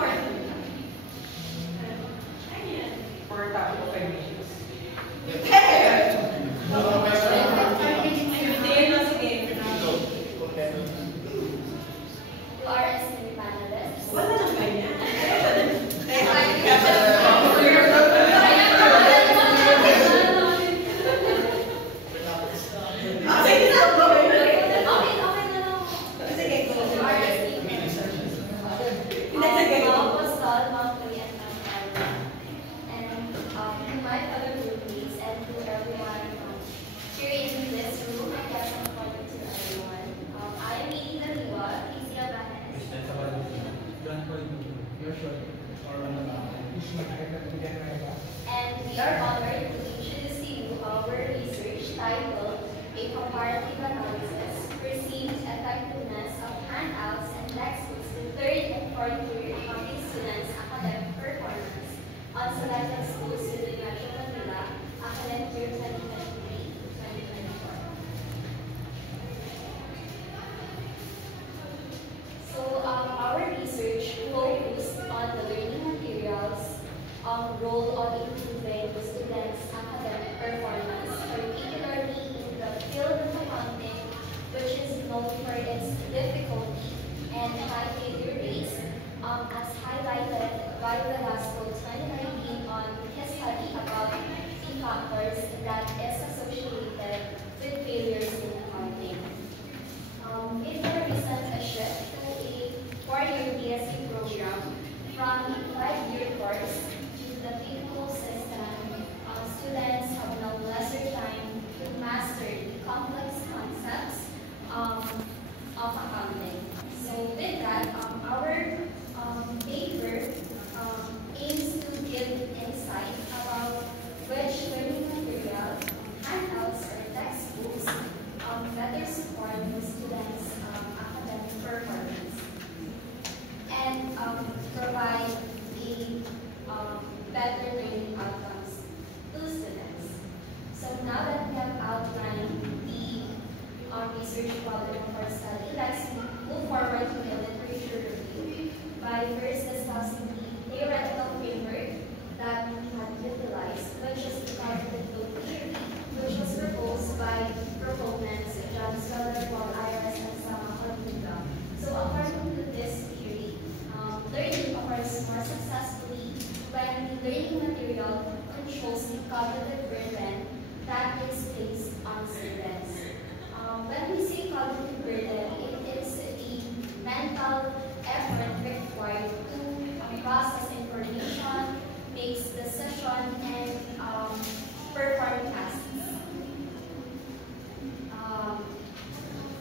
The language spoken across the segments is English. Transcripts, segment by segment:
For a topic of 5 minutes. Wala nang ganyan. And we are honored to introduce to you our research titled A Comparative Analysis Perceived Effectiveness of Handouts and Textbooks to 3rd and 4th year accounting students' academic performance on selected schools within Metro Manila, academic year 2023-2024. So our research focused on the learning materials, role on improving the students' academic performance, particularly in the field of accounting, which is known for its difficulty and high failure rates, as highlighted by Velasco 2019 on his study about key factors that is associated with failures in accounting. With the recent shift to a 4-year BSc program from a 5-year course, the typical system, students have now lesser time to master the complex concepts of accounting. So with that, our paper aims to give insight about which learning material, handouts, or textbooks better support the students' academic performance and provide a better learning outcomes to students. So now that we have outlined the research problem of our study, let's move forward to the literature review by first discussing the theoretical framework that we had utilized, which is the cognitive load theory, which was proposed by proponents John Sweller, Paul Ayres, and Sama Olmuga. So according to this theory, learning occurs more successfully when the learning material controls the cognitive burden that is placed on students. When we say cognitive burden, it is the mental effort required to process information, make decisions, and perform tasks.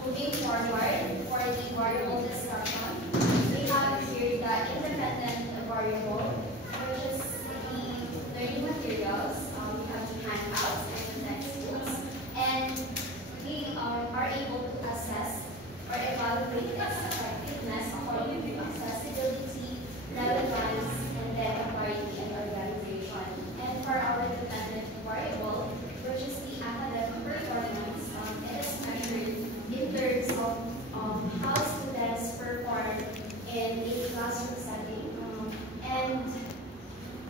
Moving forward, for the variable discussion, we have here the independent variable, which is the learning materials. We have the handouts and the textbooks, and we are able to assess or evaluate its effectiveness according to accessibility, relevance, and then authority and organization. And for our dependent variable, which is the academic performance, it is measured in terms of how students perform in a classroom setting and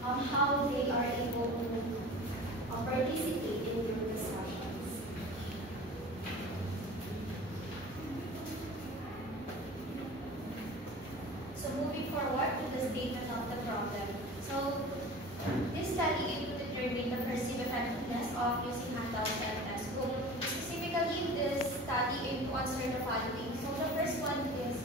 how they are able to participate in group discussions. So moving forward to the statement of the problem. So this study aimed to determine the perceived effectiveness of using handouts and textbook. Specifically, this study aimed to answer the following. So the first one is,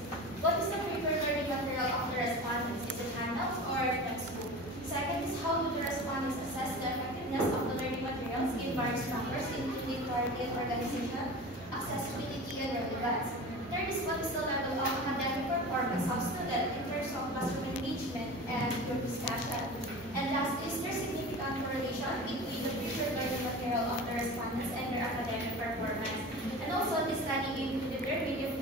what is the preferred learning material of the respondents? Is it handouts or textbook? Second is, how do the respondents assess the effectiveness of the learning materials in various factors, including target, organization, accessibility, and relevance? Third is, what is the level of academic performance of students in terms of classroom engagement and group discussion? And last, is there significant correlation between the preferred learning material of the respondents and their academic performance? And also, this study aimed to determine if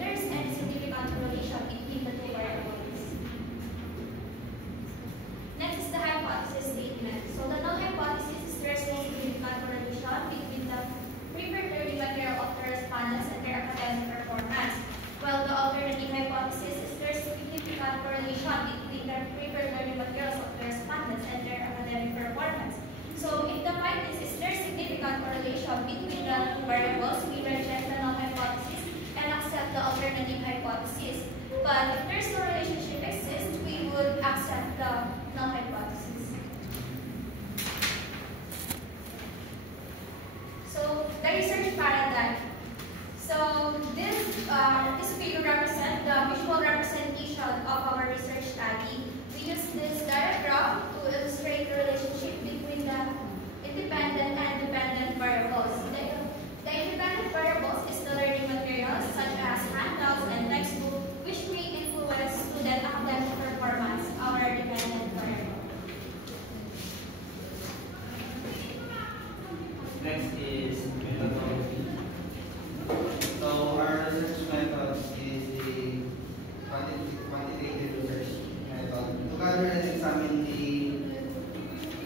examiner has examined the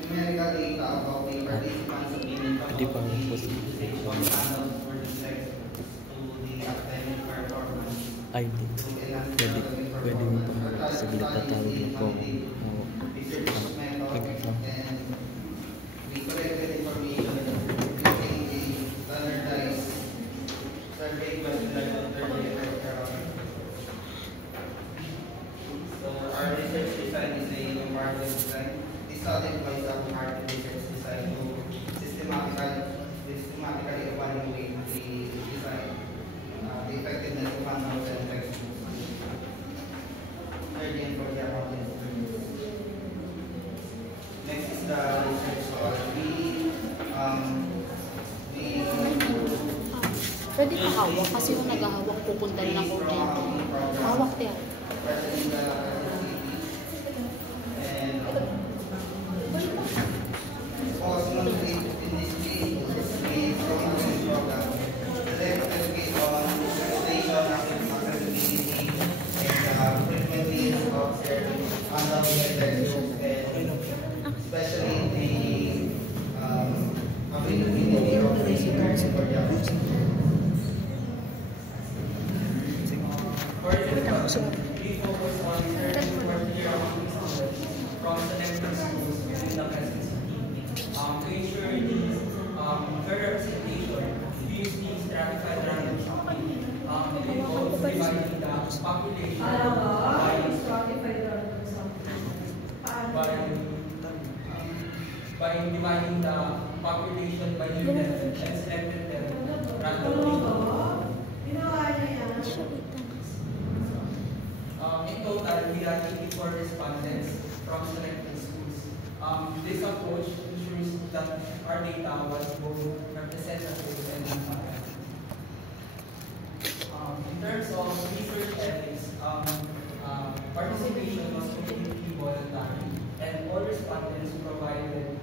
numerical data about the participants' opinion Hindi pa ako po. panels for the sex to the academic performance. Ay, hindi. Pwede mo pa saglit na tawag mo po. Research method Pag-exam. and we collected information using the standardized survey questionnaire on 30 parameters. So our research design is a comparative design. This study provides a comparative research design to systematically evaluate the design, the effectiveness of handouts and textbooks. Third and for the accounting. Next is the research cost. Pwede pa hawak kasi yung naghahawak pupunta rin ang kuryente. Hawak din. Presenting the and also in this case, we program select educate on legislation, accessibility, and frequencies of certain undocumented textbooks, and especially the availability of research for the We focus on research for clear from selected schools within the Quezon City. To ensure these fair representation, we use the stratified random sampling. It involves dividing the population by dividing the population by unit and selected them randomly. In total, we had 84 respondents from selected schools. This approach ensures that our data was both representative and unbiased. In terms of research ethics, participation was completely voluntary, and all respondents provided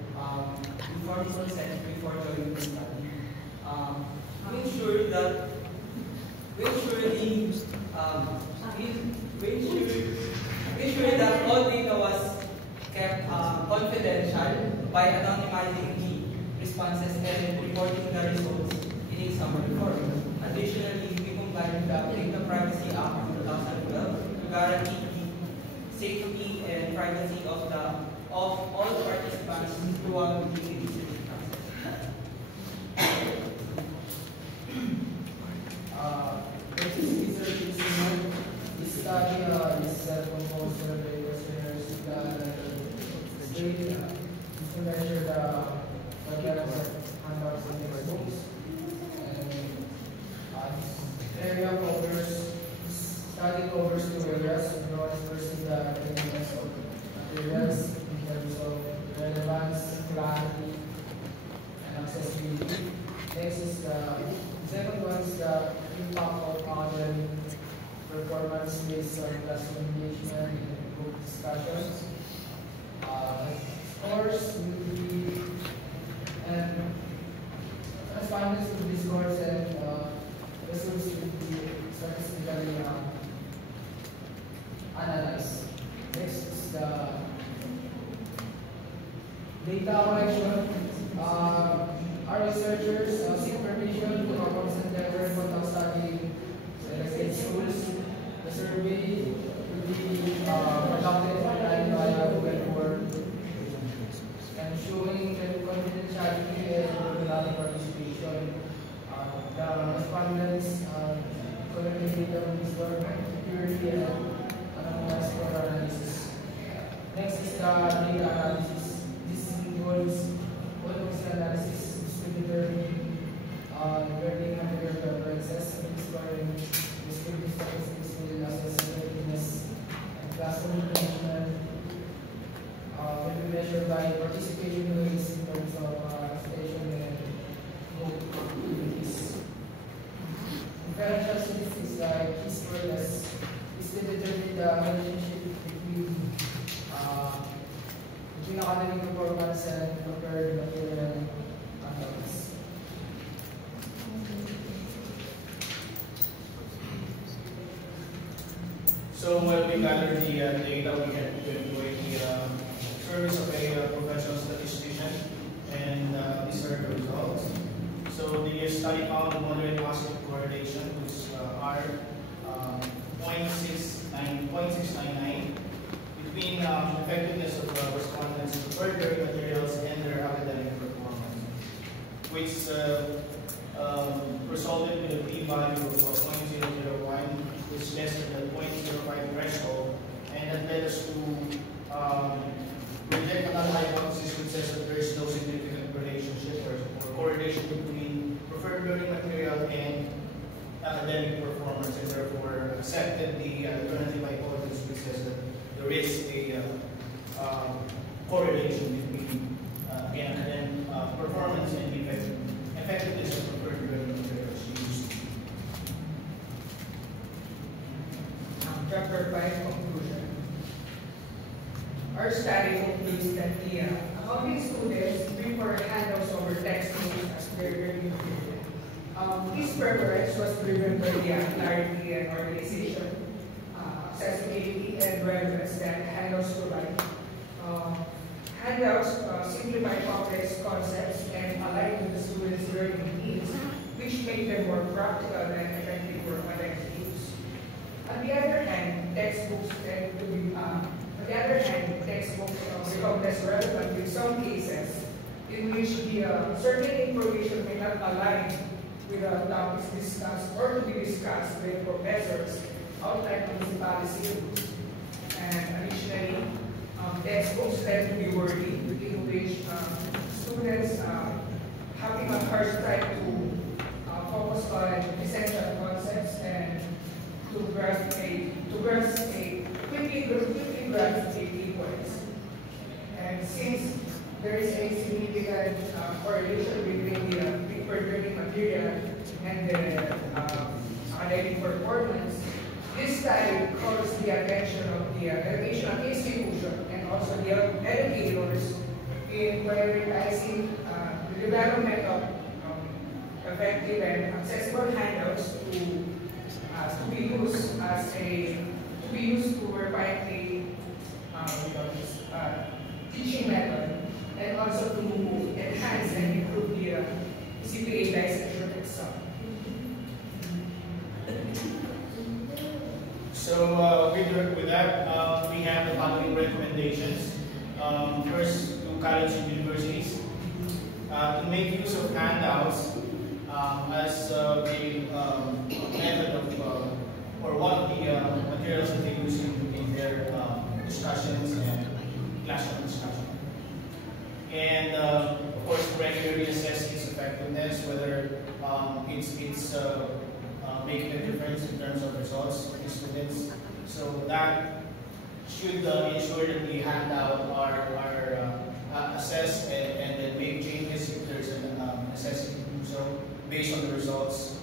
informed consent before joining the study. We ensure that all data was kept confidential by anonymizing the responses and reporting the results in a summary form. Additionally, we complied with the Data Privacy Act of 2012 to guarantee the safety and privacy of all participants throughout the research process. This study is composed survey questionnaires to measure the adherence of handouts and textbooks. Study covers two areas. One is first the cleanliness of materials in terms of relevance, clarity, and accessibility. Next is the second one is the impact of modern performance based on classroom engagement and group discussions. Scores will be and respondents to these scores and results will be statistically analyzed. Next is the data collection. Our researchers seek permission to perform endeavor conduct study selected schools. The survey will be conducted online via Google Form, ensuring confidentiality and regular participation. The respondents collectively on this form security and anonymized score analysis. Next is the data analysis. This involves all analysis distributed learning material preferences, scoring descriptive statistics will assess effectiveness and classroom engagement. Will be measured by participation rates in terms of station and group activities. Differential statistics like T-score is to determine the relationship between academic performance and prepared material handouts. So when we gather the data, we can do the service of a professional statistician, and these are the results. So the study found moderate positive correlation, which are 0.699 between effectiveness of respondents to prepared materials and their academic performance, which resulted in a p-value of 0.001, which is less than the 0.05 threshold, and that led us to reject another hypothesis which says that there is no significant relationship or correlation between preferred learning material and academic performance, and therefore accepted the alternative hypothesis which says that there is a correlation between academic performance and the effectiveness of preferred learning materials used. Chapter 5, conclusion. Our study concludes that how many students prefer handouts over textbooks as their learning material. This preference was driven by the clarity and organization, accessibility, and relevance that handouts provide. Handouts simplify complex concepts and align with the students' learning needs, which make them more practical and effective for academic use. On the other hand, textbooks become less relevant in some cases in which the certain information may not align with the topics discussed or to be discussed with professors outside of the policy. And additionally, textbooks tend to be wordy, in which students having a hard time to focus on essential concepts and to quickly grasp a key points. And since there is a significant correlation between the preferred learning material and the academic performance, this study calls the attention of the educational institution and also the educators in prioritizing the development of effective and accessible handouts to be used to provide a teaching method, and also to enhance and improve the CPA licensure itself. So with that, we have the following recommendations. First, to colleges and universities, to make use of handouts as a method of, or one of the materials that they use in their discussions and classroom discussion. And of course, regularly assess its effectiveness, whether it's making a difference in terms of results for the students. So that should ensure that the handout are assessed and then make changes if there's a necessity to do so based on the results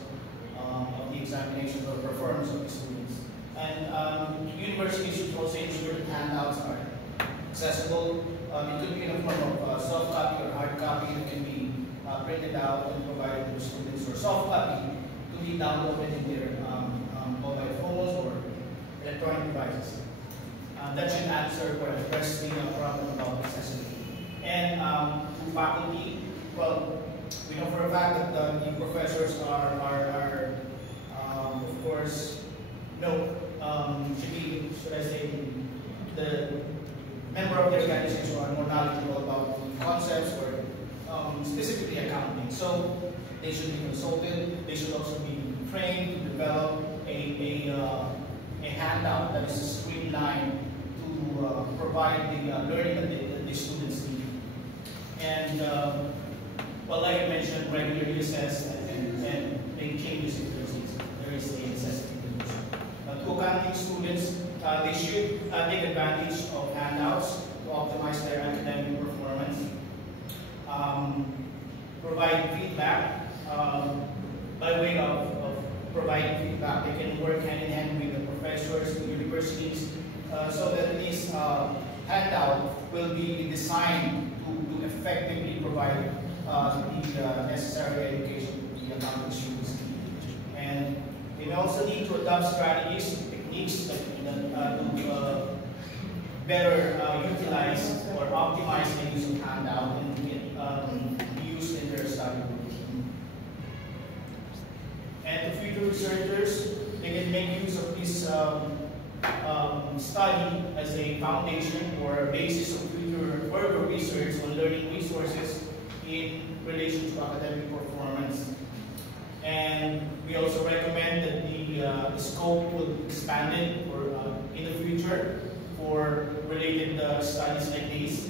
of the examinations or performance of the students. And universities should also ensure that handouts are accessible. It could be in a form of soft copy or hard copy that can be printed out and provided to the students, or soft copy to be downloaded in their mobile phones or electronic devices. That should answer or address the problem about accessibility. And to faculty, well, we know for a fact that the professors are of course, should I say, the member of the organization are more knowledgeable about the concepts or specifically accounting. So they should be consulted. They should also be trained to develop a handout that is streamlined to provide the learning that the students need. And well, like I mentioned, regularly assess and make changes if there is a necessity to do so. To accounting students, they should take advantage of handouts to optimize their academic performance. Provide feedback. By way of providing feedback, they can work hand in hand with the professors, the universities, so that this handout will be designed to effectively provide the necessary education to the accounting students. And they also need to adopt strategies, techniques to better utilize or optimize the use of handout and be used in their study group. And the future researchers, they can make use of this study as a foundation or a basis of future further research on learning resources in relation to academic performance. And we also recommend that the scope will be expanded or in the future for related studies like these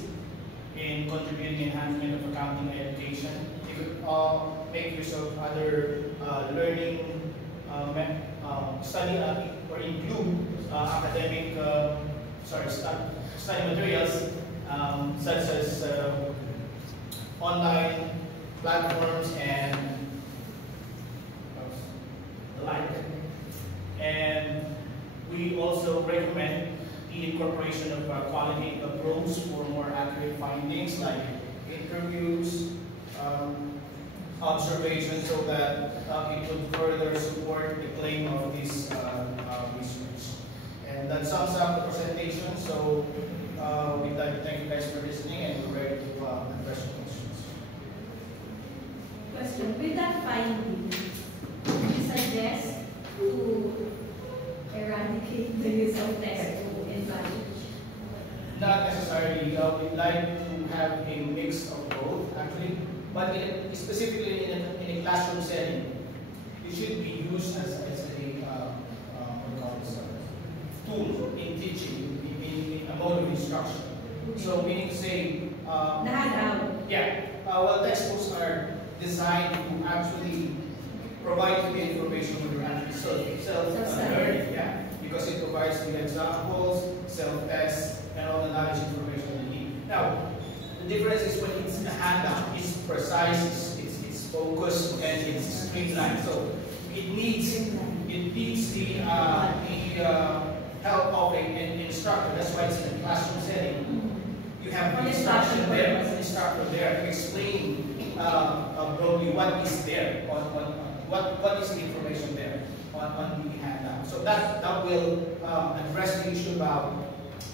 in contributing enhancement of accounting education. They could make use of other learning study or include academic study materials such as online platforms and the like. And we also recommend the incorporation of qualitative approach for more accurate findings like interviews, observations, so that it would further support the claim of this research. And that sums up the presentation. So we'd like to thank you guys for listening, and we're ready to address your questions. Question: with that finding, you suggest to eradicate the use of text to encourage? Not necessarily. We'd like to have a mix of both, actually. But specifically in a classroom setting, it should be used as a tool in teaching, in a mode of instruction. So meaning to say, The handout. yeah, well, textbooks are designed to actually provide you the information when you're actually self-learning, yeah, because it provides you examples, self-tests, and all the knowledge information you need. Now, the difference is when it's a handout, it's precise, it's focused, and it's streamlined. So it needs the help of an instructor. That's why it's in a classroom setting. You have the instruction there, an instructor there to explain broadly what is there, what is the information there on the handout. So that will address the issue about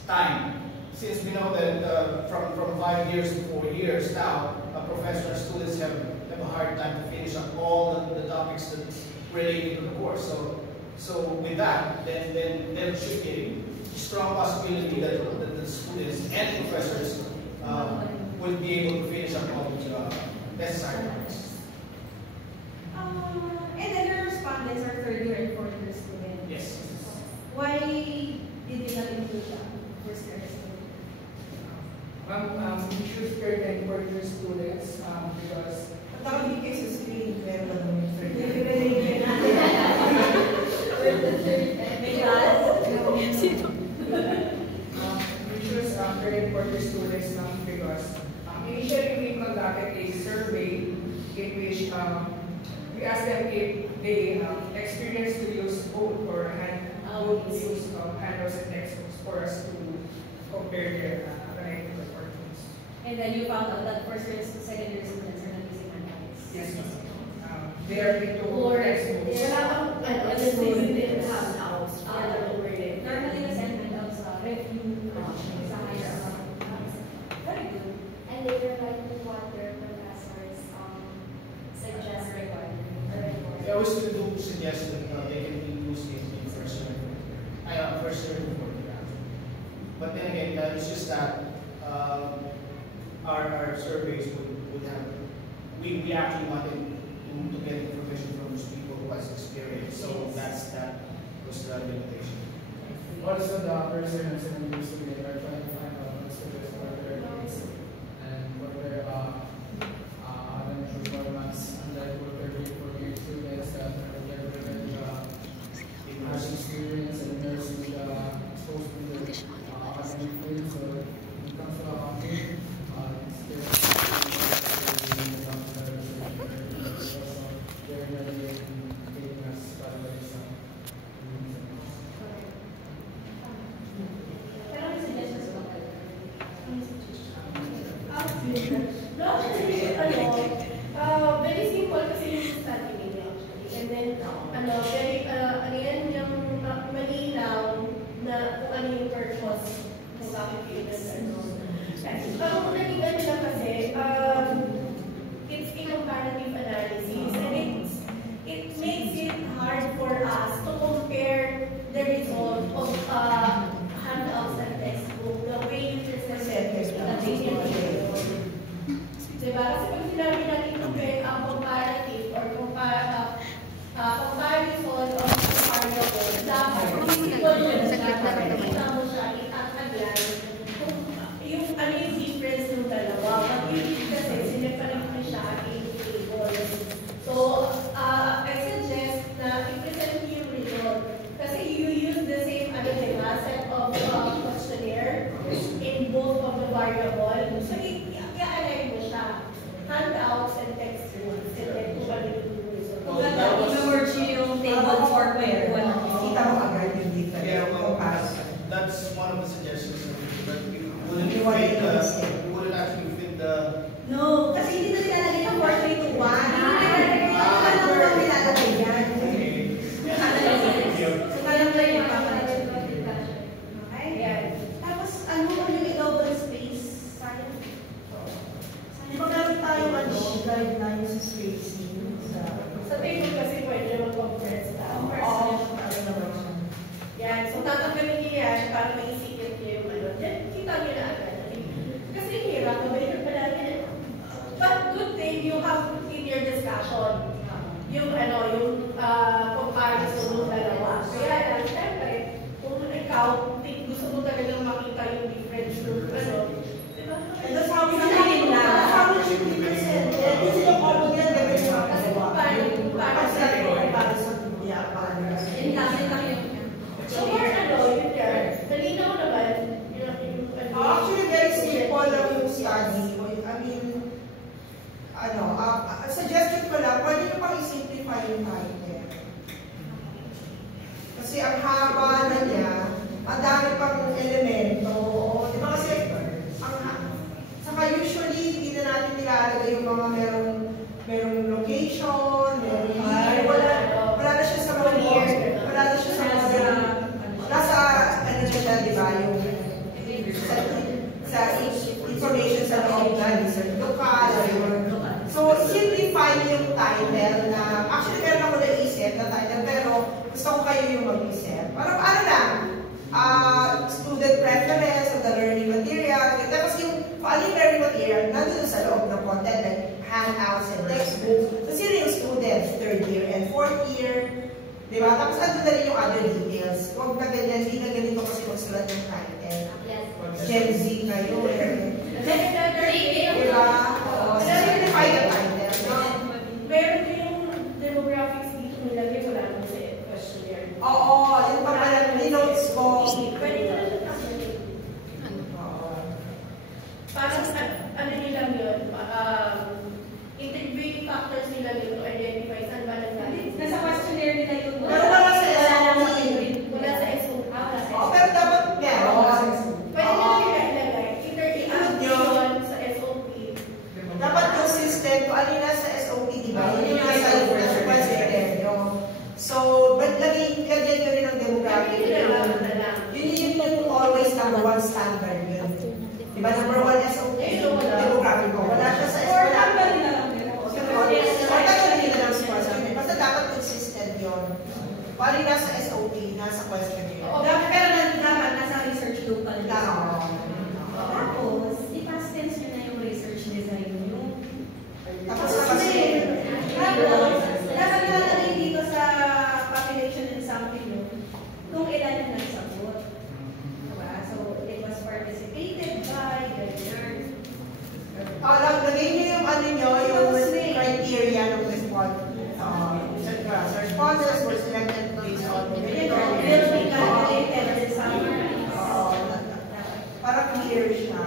time. Since we know that from 5 years to 4 years now, professors and students have a hard time to finish up all the topics that related to the course. So with that, then there should be a strong possibility that the students and professors will be able to finish up all the necessary topics. And then your respondents are third year and fourth year students. Yes. Why did they not include that first year students? We choose third and fourth year students because Tawag kayo sa screen, meron lang yung third year. we choose third and fourth year students because initially we conducted a survey in which we asked them if they experience to use both or use handouts and textbooks for us to compare their academic performance. And then you found out that first year and second year students are not using handouts. Yes, they are into Or textbooks. Normally, we send handouts sa review, sa higher very good. And they provide what their professors suggest requirement. They always do suggest that they can use it in first year and fourth year. But then again, it's just that our surveys would have, we actually wanted to get information from those people who has experience. So that was the limitation. Also, the person who's in the student are trying to find out what's the best for their grades and what their academic performance, unlike what their grade students that are very has experience and nursing exposed to the academic field. So when it comes to accounting, it's very taking us advice. Pero may suggestions ba kayo? No, actually, very simple kasi yung study nila actually. And then, very, again, yung malinaw na kung ano yung purpose kung bakit variable. So, i-align mo siya. Handouts and text rules. And then, kung ano yung result. Kung i-merge yung table 4.1. Kita mo agad yung difference. Yeah, well, Comparison. that's one of the suggestions. But we You want it to we wouldn't actually fit the. No, kasi hindi na nilalagay ng 4, 3, 2, 1. Ano mo nilalagay yan? So, parang lang yung Ayan. Tapos, ano yung i-double space? Di ba meron tayong guidelines sa spacing? sa table kasi pwede mag-compress ka. Yan. So, tatanggalin niyo yan para maisikip niyo yung ano. Then, kita niyo na agad. Kasi hirap, mabalik pa namin. But good thing, you have in your discussion yung comparison ng dalawa. Kaya, syempre, kung ikaw, gusto mo talagang makita yung difference ng ano. Diba? And that's how we define na. That's how we should be presented. Kasi yung all yan, gawin mo ang dalawa. Para sa comparison, yeah, paano. So, more yun yan. Malinaw naman, Actually, very simple lang yung study. I mean, suggestion ko lang, pwede nyo pang i-simplify yung title. Kasi ang haba na niya, ang dami pang elemento. Di ba kasi, saka usually, hindi na natin nilalagay yung mga merong location, wala na siya sa mga wala na siya sa mga nasa, ano siya, di ba, yung sa information sa loob na research local. So, simplify yung title na, actually meron ako naisip na title, pero gusto ko kayo yung mag-isip. Parang ano lang, student preference of the learning material. Tapos yung yung learning material, nandun sa loob ng content, like handouts and textbooks. So, sino yung students, 3rd year and 4th year? Diba? Tapos andun na rin yung other details. Huwag na ganyan, hindi na ganito kasi magsulat yung title. Gen Z kayo eh. Diba? So, simplify the title. meron yung demographics dito nilagay, wala naman sa questionnaire. Oo, yung pagkalang ni-notes ko. Pwede na lang parang ano nila yun, integrating factors nila yun to identify saan ba nanggaling. Nasa questionnaire nila yun. Pero wala sa SOP. Wala sa SOP. Oo, pero dapat meron. Pwede na nila ilagay. Inter-inclusion sa SOP. Dapat consistent kung ano yung nasa SOP, di ba? Yun yung nasa questionnaire. So, but lagyan nyo rin ang demographic. Yun yung always number 1 standard yun. Diba, number 1 SOP, demographic ko. Wala siya sa SOP. Basta dapat consistent yun. Wala yung nasa SOP, nasa questionnaire. Pero dapat nasa research local. Tapos, i-past tense nyo na yung research design nyo. Tapos kasi, dapat nalalagay dito sa population and sample nyo kung ilan yung nagsagot. Diba? So, it was participated by, ganyan. lagay nyo yung ano nyo, yung criteria ng responders were selected based on para clear siya.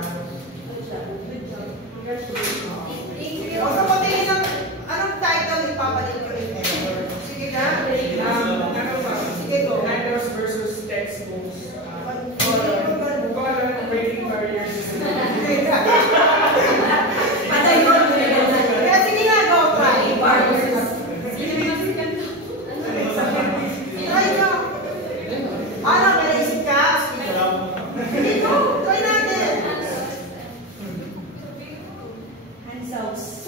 Huwag ka patingin ng anong title ipapalit ko in ever. Sige na. Sige, go. Handouts versus textbooks. Breaking barriers. Patay mo. Kaya sige na, go. Try. Try na. Ano, may naisip ka? Sige, go. Try natin. So,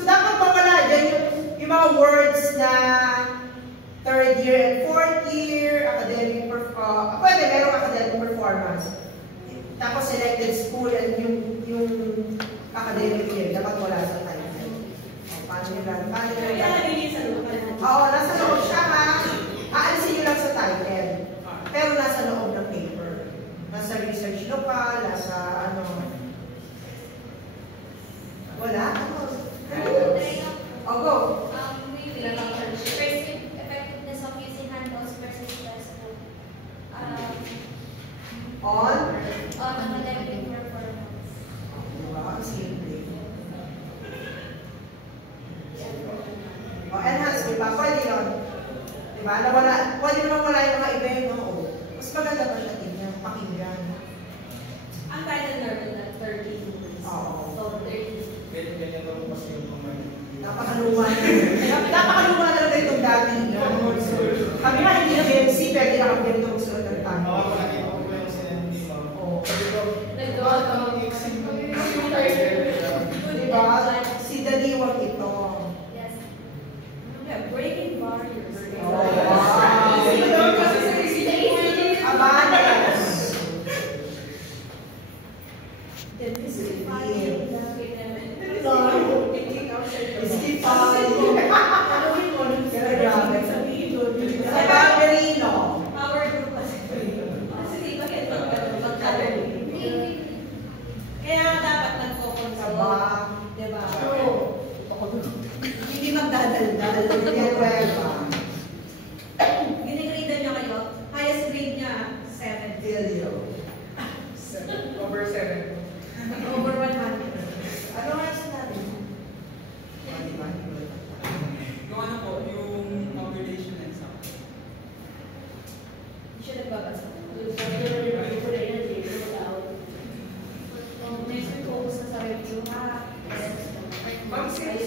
dapat mawala dyan yung mga words na 3rd year and 4th year, academic pwede, merong academic performance. Tapos selected school and yung academic year, dapat wala sa title. Paano nyo lang? Oo, nasa loob siya ha. Aalisin nyo lang sa title. Pero nasa loob ng paper. Nasa research local, nasa ano. Wala? Oh, go. Effectiveness of using handouts versus textbook. On? On academic performance. Napakaluma na lang itong dating. Kami nga hindi na BMC, pwede na kami ganito magsunod ng tanong. Ako pa nakita ko yung sinanti mo. Oo. Nagawa ka Diba? Si Daliwag ito. Yes. Yeah, breaking barriers. Abanes. Demystifying the power group kasi. Kasi di ba kaya kaya dapat nagko-consult. Diba? Hindi magdadaldal. Ginigrade niya kayo. Highest grade niya, 7. Over 7. Over 100. Ano nga sinabi? Yung ano po, yung congregation exam. Hindi siya nagbabasa. Next week, focus na sa review. Ma'am, second